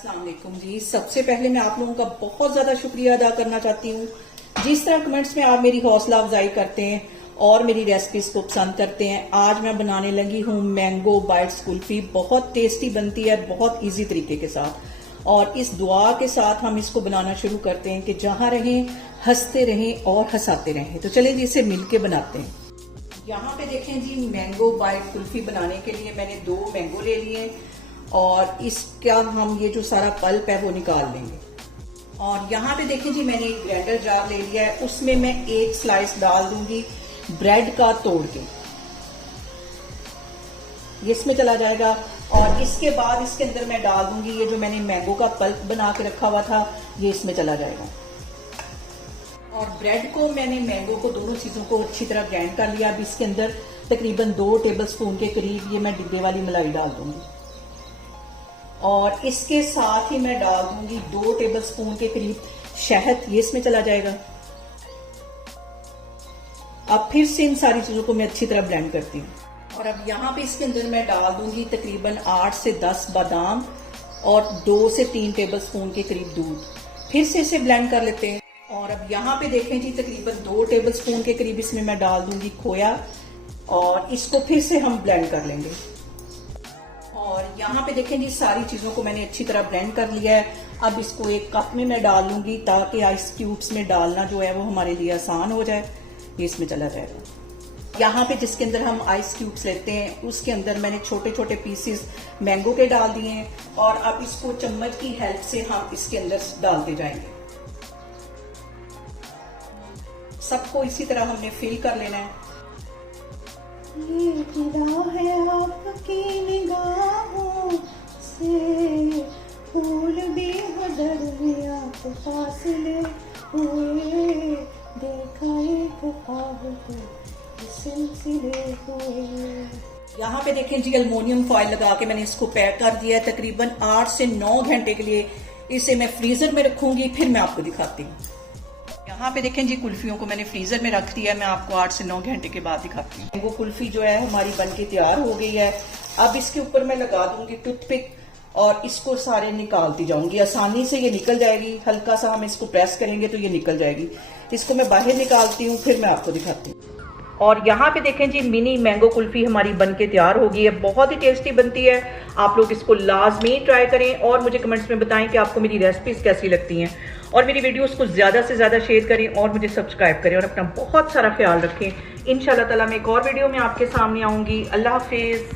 अस्सलाम वालेकुम जी। सबसे पहले मैं आप लोगों का बहुत ज्यादा शुक्रिया अदा करना चाहती हूँ। जिस तरह कमेंट्स में आप मेरी हौसला अफजाई करते हैं और मेरी रेसिपीज को पसंद करते हैं। आज मैं बनाने लगी हूँ मैंगो बाइट्स कुल्फी। बहुत टेस्टी बनती है, बहुत इजी तरीके के साथ। और इस दुआ के साथ हम इसको बनाना शुरू करते हैं कि जहां रहें हंसते रहें और हंसाते रहें। तो चलिए जी इसे मिलके बनाते हैं। यहाँ पे देखें जी, मैंगो बाइट कुल्फी बनाने के लिए मैंने 2 मैंगो ले लिए और इसका हम ये जो सारा पल्प है वो निकाल लेंगे। और यहाँ पे देखें जी, मैंने एक ग्राइंडर जार ले लिया है, उसमें मैं 1 स्लाइस डाल दूंगी ब्रेड का तोड़ के, ये इसमें चला जाएगा। और इसके बाद इसके अंदर मैं डाल दूंगी ये जो मैंने मैंगो का पल्प बना के रखा हुआ था, ये इसमें चला जाएगा। और ब्रेड को मैंने मैंगो को दोनों चीजों को अच्छी तरह ग्राइंड कर लिया। अब इसके अंदर तकरीबन 2 टेबलस्पून के करीब ये मैं डिब्बे वाली मलाई डाल दूंगी। और इसके साथ ही मैं डाल दूंगी 2 टेबलस्पून के करीब शहद, ये इसमें चला जाएगा। अब फिर से इन सारी चीजों को मैं अच्छी तरह ब्लेंड करती हूँ। और अब यहाँ पे इसके अंदर मैं डाल दूंगी तकरीबन 8 से 10 बादाम और 2 से 3 टेबलस्पून के करीब दूध। फिर से इसे ब्लेंड कर लेते हैं। और अब यहाँ पे देखें जी, तकरीबन 2 टेबलस्पून के करीब इसमें मैं डाल दूंगी खोया और इसको फिर से हम ब्लेंड कर लेंगे। और यहाँ पे देखें जी, सारी चीजों को मैंने अच्छी तरह ब्लेंड कर लिया है। अब इसको एक कप में मैं डाल लूंगी ताकि आइस क्यूब्स में डालना जो है वो हमारे लिए आसान हो जाए। ये इसमें चला जाएगा। यहाँ पे जिसके अंदर हम आइस क्यूब्स लेते हैं उसके अंदर मैंने छोटे छोटे पीसेस मैंगो के डाल दिए हैं। और अब इसको चम्मच की हेल्प से हम इसके अंदर डालते जाएंगे। सबको इसी तरह हमने फिल कर लेना है। ये खुदा है आपकी निगाहों से, फूल भी हदर में आप फासले हुए, देखा एक ख्वाब के सिलसिले हुए। यहाँ पे देखें जी, अल्युमिनियम फॉइल लगा के मैंने इसको पैक कर दिया है। तकरीबन 8 से 9 घंटे के लिए इसे मैं फ्रीजर में रखूंगी, फिर मैं आपको दिखाती हूँ। यहाँ पे देखें जी, कुल्फियों को मैंने फ्रीजर में रख दिया है। मैं आपको 8 से 9 घंटे के बाद दिखाती हूँ। वो कुल्फी जो है हमारी बनके तैयार हो गई है। अब इसके ऊपर मैं लगा दूंगी टूथपिक और इसको सारे निकालती जाऊंगी। आसानी से ये निकल जाएगी, हल्का सा हम इसको प्रेस करेंगे तो ये निकल जाएगी। इसको मैं बाहर निकालती हूँ, फिर मैं आपको दिखाती हूँ। और यहाँ पे देखें जी, मिनी मैंगो कुल्फी हमारी बनके तैयार हो गई है। बहुत ही टेस्टी बनती है। आप लोग इसको लाजमी ट्राई करें और मुझे कमेंट्स में बताएं कि आपको मेरी रेसिपीज कैसी लगती हैं। और मेरी वीडियोस को ज्यादा से ज्यादा शेयर करें और मुझे सब्सक्राइब करें और अपना बहुत सारा ख्याल रखें। इंशाल्लाह ताला मैं एक और वीडियो में आपके सामने आऊंगी। अल्लाह हाफिज।